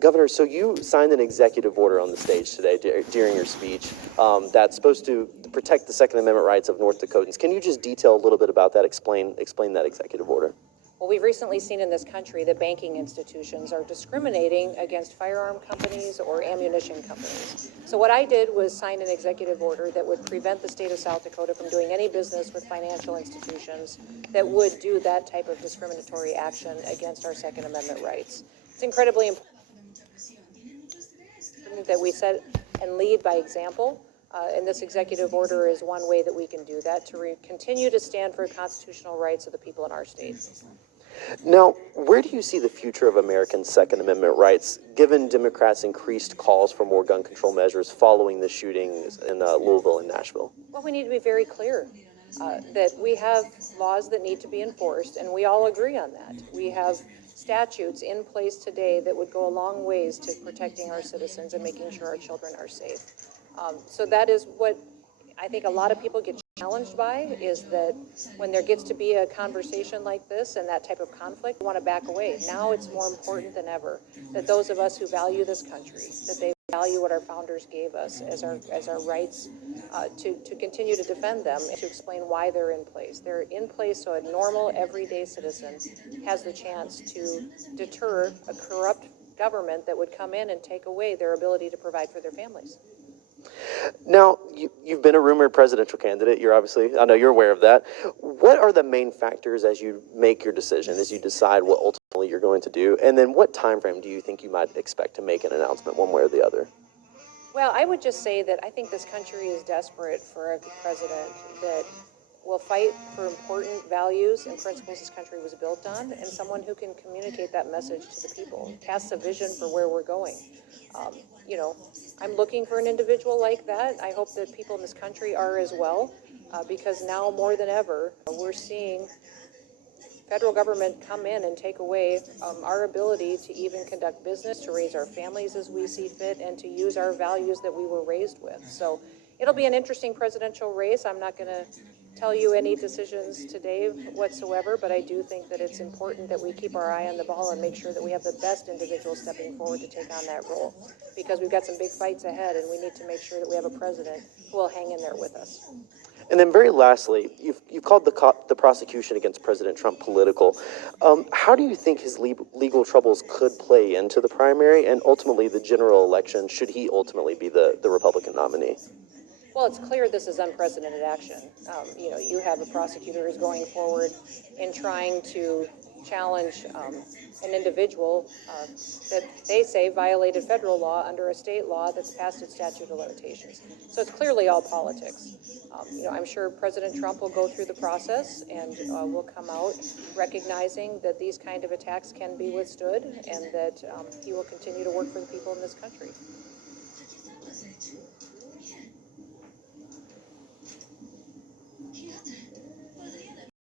Governor, so you signed an executive order on the stage today during your speech that's supposed to protect the Second Amendment rights of North Dakotans. Can you just detail a little bit about that? Explain that executive order. Well, we've recently seen in this country that banking institutions are discriminating against firearm companies or ammunition companies. So what I did was sign an executive order that would prevent the state of South Dakota from doing any business with financial institutions that would do that type of discriminatory action against our Second Amendment rights. It's incredibly important that we set and lead by example. And this executive order is one way that we can do that, to continue to stand for constitutional rights of the people in our state. Now, where do you see the future of American Second Amendment rights, given Democrats' increased calls for more gun control measures following the shootings in Louisville and Nashville? Well, we need to be very clear that we have laws that need to be enforced, and we all agree on that. We have statutes in place today that would go a long ways to protecting our citizens and making sure our children are safe. So that is what I think a lot of people get challenged by, is that when there gets to be a conversation like this and that type of conflict, we want to back away. Now it's more important than ever that those of us who value this country, that they value what our founders gave us as our rights, to continue to defend them and to explain why they're in place. They're in place so a normal, everyday citizen has the chance to deter a corrupt government that would come in and take away their ability to provide for their families. Now, you've been a rumored presidential candidate. I know you're aware of that. What are the main factors as you make your decision, as you decide what ultimately you're going to do? And then what time frame do you think you might expect to make an announcement one way or the other? Well, I would just say that I think this country is desperate for a president that will fight for important values and principles this country was built on, and someone who can communicate that message to the people, cast a vision for where we're going. I'm looking for an individual like that. I hope that people in this country are as well, because now more than ever, we're seeing federal government come in and take away our ability to even conduct business, to raise our families as we see fit, and to use our values that we were raised with. So it'll be an interesting presidential race. I'm not going to tell you any decisions today whatsoever, but I do think that it's important that we keep our eye on the ball and make sure that we have the best individuals stepping forward to take on that role, because we've got some big fights ahead, and we need to make sure that we have a president who will hang in there with us. And then very lastly, you've called the prosecution against President Trump political. How do you think his legal troubles could play into the primary and ultimately the general election, should he ultimately be the Republican nominee? Well, it's clear this is unprecedented action. You have a prosecutor who's going forward in trying to challenge an individual that they say violated federal law under a state law that's passed its statute of limitations. So it's clearly all politics. I'm sure President Trump will go through the process and will come out recognizing that these kind of attacks can be withstood, and that he will continue to work for the people in this country.